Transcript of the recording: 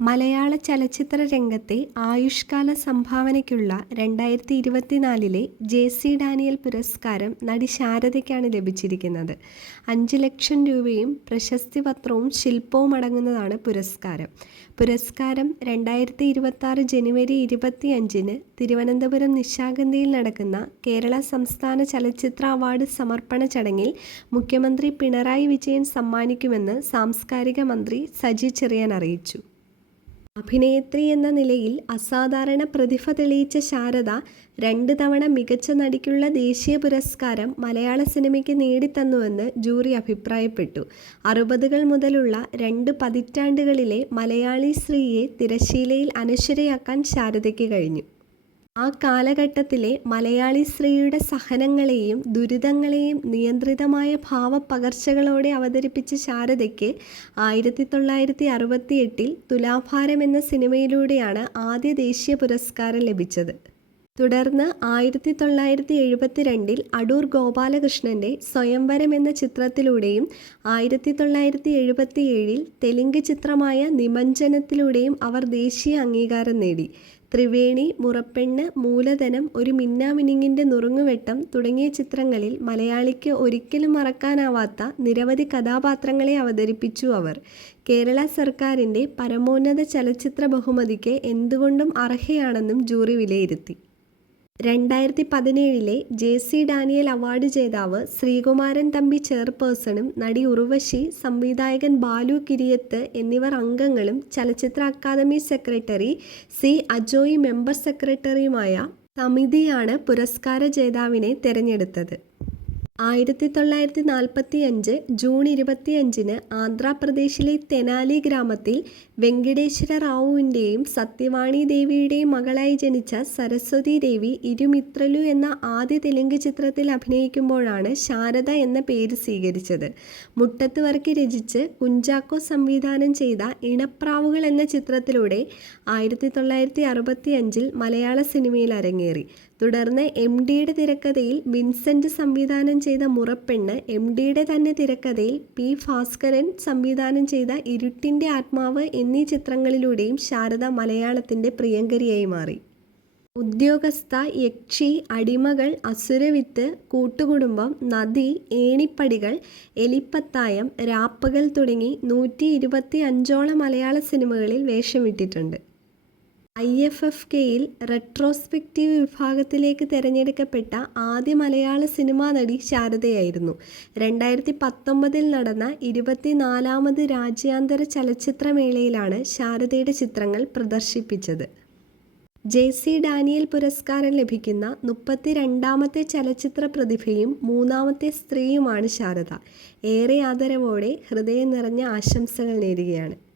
മലയാള ചലച്ചിത്ര രംഗത്തെ ആയുഷ്കാല സംഭാവനയ്ക്കുള്ള രണ്ടായിരത്തി ഇരുപത്തിനാലിലെ ജെ സി ഡാനിയൽ പുരസ്കാരം നടി ശാരദയ്ക്കാണ് ലഭിച്ചിരിക്കുന്നത്. അഞ്ച് ലക്ഷം രൂപയും പ്രശസ്തി പത്രവും ശില്പവും അടങ്ങുന്നതാണ് പുരസ്കാരം. പുരസ്കാരം രണ്ടായിരത്തി ഇരുപത്തി ജനുവരി ഇരുപത്തി അഞ്ചിന് തിരുവനന്തപുരം നിശാഗന്ധിയിൽ നടക്കുന്ന കേരള സംസ്ഥാന ചലച്ചിത്ര അവാർഡ് സമർപ്പണ ചടങ്ങിൽ മുഖ്യമന്ത്രി പിണറായി വിജയൻ സമ്മാനിക്കുമെന്ന് സാംസ്കാരിക മന്ത്രി സജി ചെറിയാൻ അറിയിച്ചു. അഭിനേത്രി എന്ന നിലയിൽ അസാധാരണ പ്രതിഭ തെളിയിച്ച ശാരദ രണ്ട് തവണ മികച്ച നടിക്കുള്ള ദേശീയ പുരസ്കാരം മലയാള സിനിമയ്ക്ക് നേടിത്തന്നുവെന്ന് ജൂറി അഭിപ്രായപ്പെട്ടു. അറുപതുകൾ മുതലുള്ള രണ്ട് പതിറ്റാണ്ടുകളിലെ മലയാളി സ്ത്രീയെ തിരശ്ശീലയിൽ അനശ്വരയാക്കാൻ ശാരദയ്ക്ക് കഴിഞ്ഞു. ആ കാലഘട്ടത്തിലെ മലയാളി സ്ത്രീയുടെ സഹനങ്ങളെയും ദുരിതങ്ങളെയും നിയന്ത്രിതമായ ഭാവപ്പകർച്ചകളോടെ അവതരിപ്പിച്ച ശാരദയ്ക്ക് ആയിരത്തി തൊള്ളായിരത്തി അറുപത്തി എട്ടിൽ തുലാഭാരം എന്ന സിനിമയിലൂടെയാണ് ആദ്യ ദേശീയ പുരസ്കാരം ലഭിച്ചത്. തുടർന്ന് ആയിരത്തി തൊള്ളായിരത്തി എഴുപത്തിരണ്ടിൽ അടൂർ ഗോപാലകൃഷ്ണന്റെ സ്വയംവരം എന്ന ചിത്രത്തിലൂടെയും ആയിരത്തി തൊള്ളായിരത്തി എഴുപത്തിയേഴിൽ തെലുങ്ക് ചിത്രമായ നിമഞ്ജനത്തിലൂടെയും അവർ ദേശീയ അംഗീകാരം നേടി. ത്രിവേണി മുറപ്പെണ്ണ് മൂലധനം ഒരു മിന്നാമിനുങ്ങിന്റെ നുറുങ്ങുവെട്ടം തുടങ്ങിയ ചിത്രങ്ങളിൽ മലയാളിക്ക് ഒരിക്കലും മറക്കാനാവാത്ത നിരവധി കഥാപാത്രങ്ങളെ അവതരിപ്പിച്ചു അവർ. കേരള സർക്കാരിന്റെ പരമോന്നത ചലച്ചിത്ര ബഹുമതിക്ക് എന്തുകൊണ്ടും അർഹയാണെന്നും ജൂറി വിലയിരുത്തി. രണ്ടായിരത്തി പതിനേഴിലെ ജെ സി ഡാനിയൽ അവാർഡ് ജേതാവ് ശ്രീകുമാരൻ തമ്പി ചെയർപേഴ്സണും നടി ഉർവശി സംവിധായകൻ ബാലു കിരിയത്ത് എന്നിവർ അംഗങ്ങളും ചലച്ചിത്ര academy secretary C Ajoy member സെക്രട്ടറിയുമായ സമിതിയാണ് പുരസ്കാര ജേതാവിനെ തിരഞ്ഞെടുത്തത്. ആയിരത്തി തൊള്ളായിരത്തി നാൽപ്പത്തി അഞ്ച് ജൂൺ ഇരുപത്തിയഞ്ചിന് ആന്ധ്രാപ്രദേശിലെ തെനാലി ഗ്രാമത്തിൽ വെങ്കടേശ്വര റാവുവിന്റെയും സത്യവാണി ദേവിയുടെയും മകളായി ജനിച്ച സരസ്വതി ദേവി ഇരുമിത്രലു എന്ന ആദ്യ തെലുങ്ക് ചിത്രത്തിൽ അഭിനയിക്കുമ്പോഴാണ് ശാരദ എന്ന പേര് സ്വീകരിച്ചത്. മുട്ടത്ത് വർക്കി രചിച്ച് കുഞ്ചാക്കോ സംവിധാനം ചെയ്ത ഇണപ്രാവുകൾ എന്ന ചിത്രത്തിലൂടെ ആയിരത്തി തൊള്ളായിരത്തി അറുപത്തി അഞ്ചിൽ മലയാള സിനിമയിൽ അരങ്ങേറി. തുടർന്ന് എം ഡിയുടെ തിരക്കഥയിൽ വിൻസെന്റ് സംവിധാനം ചെയ്ത മുറപ്പെണ്ണ് എം ഡിയുടെ തന്നെ തിരക്കഥയിൽ പി ഭാസ്കരൻ സംവിധാനം ചെയ്ത ഇരുട്ടിന്റെ ആത്മാവ് എന്നീ ചിത്രങ്ങളിലൂടെയും ശാരദ മലയാളത്തിന്റെ പ്രിയങ്കരിയായി മാറി. ഉദ്യോഗസ്ഥ യക്ഷി അടിമകൾ അസുരവിത്ത് കൂട്ടുകുടുംബം നദി ഏണിപ്പടികൾ എലിപ്പത്തായം രാപ്പകൽ തുടങ്ങി നൂറ്റി ഇരുപത്തി അഞ്ചോളം മലയാള സിനിമകളിൽ വേഷമിട്ടിട്ടുണ്ട്. ഐ എഫ് എഫ് കെയിൽ റെട്രോസ്പെക്റ്റീവ് വിഭാഗത്തിലേക്ക് തിരഞ്ഞെടുക്കപ്പെട്ട ആദ്യ മലയാള സിനിമാ നടി ശാരദയായിരുന്നു. രണ്ടായിരത്തി പത്തൊമ്പതിൽ നടന്ന ഇരുപത്തിനാലാമത് രാജ്യാന്തര ചലച്ചിത്രമേളയിലാണ് ശാരദയുടെ ചിത്രങ്ങൾ പ്രദർശിപ്പിച്ചത്. ജെ സി ഡാനിയൽ പുരസ്കാരം ലഭിക്കുന്ന മുപ്പത്തി രണ്ടാമത്തെ ചലച്ചിത്ര പ്രതിഭയും മൂന്നാമത്തെ സ്ത്രീയുമാണ് ശാരദ. ഏറെ ആദരവോടെ ഹൃദയം നിറഞ്ഞ ആശംസകൾ നേരുകയാണ്.